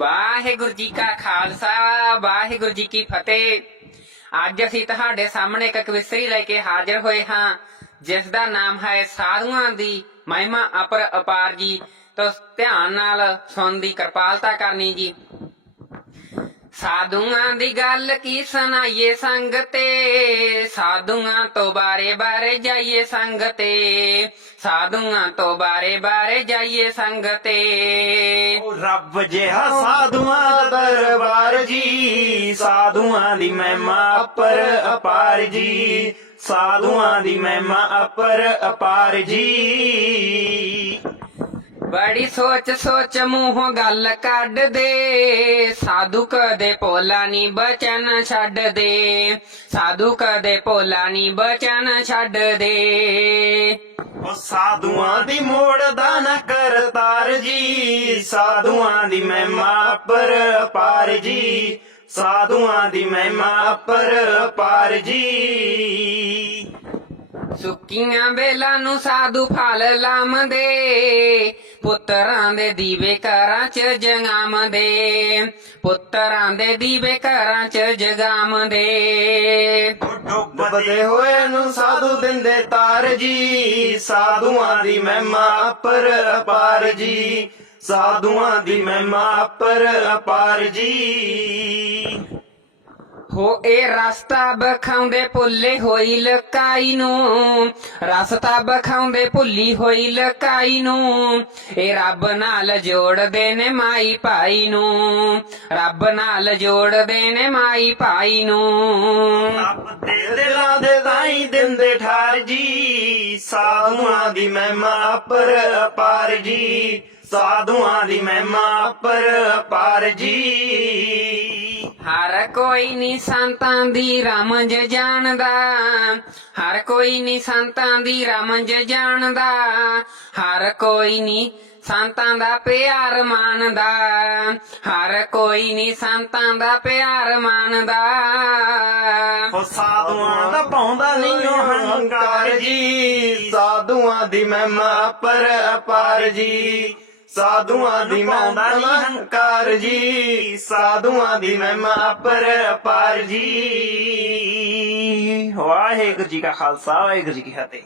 ਵਾਹਿਗੁਰੂ ਜੀ ਕਾ ਖਾਲਸਾ, ਵਾਹਿਗੁਰੂ ਜੀ ਕੀ ਫਤਿਹ। ਅੱਜ ਅਸੀਂ ਤੁਹਾਡੇ ਸਾਹਮਣੇ ਇੱਕ ਕਵਿਸਰੀ ਲੈ ਕੇ ਹਾਜ਼ਰ ਹੋਏ ਹਾਂ, ਜਿਸ ਦਾ ਨਾਮ ਹੈ ਸਾਧੂਆਂ ਦੀ ਮਹਿਮਾ ਅਪਰ ਅਪਾਰ ਜੀ। ਤੋ ਧਿਆਨ ਨਾਲ ਸੁਣ ਦੀ ਕਿਰਪਾਲਤਾ ਕਰਨੀ ਜੀ। ਸਾਧੂਆਂ ਦੀ ਗੱਲ ਕੀ ਸੁਣਾਈਏ ਸੰਗ ਤੇ ਸਾਧੂਆਂ ਤੋਂ ਬਾਰੇ ਬਾਰੇ ਜਾਈਏ ਸੰਗ ਤੇ ਸਾਧੂਆਂ ਤੋਂ ਬਾਰੇ ਬਾਰੇ ਜਾਈਏ ਸੰਗ ਤੇ ਓ ਰੱਬ ਜਿਹਾ ਸਾਧੂਆਂ ਦਾ ਦਰਬਾਰ ਜੀ, ਸਾਧੂਆਂ ਦੀ ਮਹਿਮਾ ਅਪਰ ਅਪਾਰ ਜੀ, ਸਾਧੂਆਂ ਦੀ ਮਹਿਮਾ ਅਪਰ ਅਪਾਰ ਜੀ। ਬੜੀ ਸੋਚ ਸੋਚ ਮੂੰਹੋਂ ਗੱਲ ਕੱਢ ਦੇ। ਸਾਧੂ ਕਦੇ ਭੋਲਾ ਨੀ ਬਚਨ ਛੱਡ ਦੇ। ਸਾਧੂ ਕਦੇ ਭੋਲਾ ਨੀ ਬਚਨ ਛੱਡ ਦੇ। ਓ ਸਾਧੂਆਂ ਦੀ ਮੋੜ ਦਾ ਨਾ ਕਰਤਾਰ ਜੀ। ਸਾਧੂਆਂ ਦੀ ਮਹਿਮਾ ਅਪਰ ਅਪਾਰ ਜੀ। ਸਾਧੂਆਂ ਦੀ ਮਹਿਮਾ ਅਪਰ ਅਪਾਰ ਜੀ। ਸੁੱਕੀਆਂ ਵੇਲਾਂ ਨੂੰ ਸਾਧੂ ਫਲ ਲਾਮਦੇ। ਪੁੱਤਰਾਂ ਦੇ ਦੀਵੇ ਘਰਾਂ 'ਚ ਜਗਾਮਦੇ ਪੁੱਤਰਾਂ ਦੇ ਦੀਵੇ ਘਰਾਂ 'ਚ ਜਗਾਮਦੇ ਡੁੱਬਦੇ ਹੋਏ ਨੂੰ ਸਾਧੂ ਦਿੰਦੇ ਤਾਰ ਜੀ ਸਾਧੂਆਂ ਦੀ ਮਹਿਮਾ ਅਪਰ ਅਪਾਰ ਜੀ ਸਾਧੂਆਂ ਦੀ ਮਹਿਮਾ ਅਪਰ ਅਪਾਰ ਜੀ ਹੋ ਇਹ ਰਸਤਾ ਬਖਾਉਂਦੇ ਭੁੱਲੇ ਹੋਈ ਲਕਾਈ ਨੂੰ। ਰਸਤਾ ਬਖਾਉਂਦੇ ਭੁੱਲੀ ਹੋਈ ਲਕਾਈ ਨੂੰ। ਇਹ ਰੱਬ ਨਾਲ ਜੋੜਦੇ ਨੇ ਮਾਈ ਭਾਈ ਨੂੰ। ਰੱਬ ਨਾਲ ਜੋੜਦੇ ਨੇ ਮਾਈ ਭਾਈ ਨੂੰ। ਰੱਬ ਦੇ ਦਿਲਾਂ ਦੇ ਦਾਈ ਦਿੰਦੇ ਠਾਰ ਜੀ। ਸਾਧੂਆਂ ਦੀ ਮਹਿਮਾ ਅਪਰ ਅਪਾਰ ਜੀ। ਸਾਧੂਆਂ ਦੀ ਮਹਿਮਾ ਅਪਰ ਅਪਾਰ ਜੀ। ਹਰ ਕੋਈ ਨੀ ਸੰਤਾਂ ਦੀ ਰਮਜ ਜਾਣਦਾ, ਹਰ ਕੋਈ ਨੀ ਸੰਤਾਂ ਦੀ ਰਮਜ ਜਾਣਦਾ, ਹਰ ਕੋਈ ਨੀ ਸੰਤਾਂ ਦਾ ਪਿਆਰ ਮੰਨਦਾ ਹਰ ਕੋਈ ਨੀ ਸੰਤਾਂ ਦਾ ਪਿਆਰ ਮੰਨਦਾ ਉਹ ਸਾਧੂਆਂ ਦਾ ਪਾਉਂਦਾ ਨਹੀਂ ਉਹ ਹੰਕਾਰ ਜੀ, ਸਾਧੂਆਂ ਦੀ ਮਹਿਮਾ ਅਪਰ ਅਪਾਰ ਜੀ। ਸਾਧੂਆਂ ਦੀ ਮਹਿਮਾ ਨਹੀਂ ਹੰਕਾਰ ਜੀ। ਸਾਧੂਆਂ ਦੀ ਮਹਿਮਾ ਅਪਰ ਅਪਾਰ ਜੀ। ਵਾਹਿਗੁਰੂ ਜੀ ਕਾ ਖਾਲਸਾ ਵਾਹਿਗੁਰੂ ਜੀ ਕੀ ਫਤਿਹ।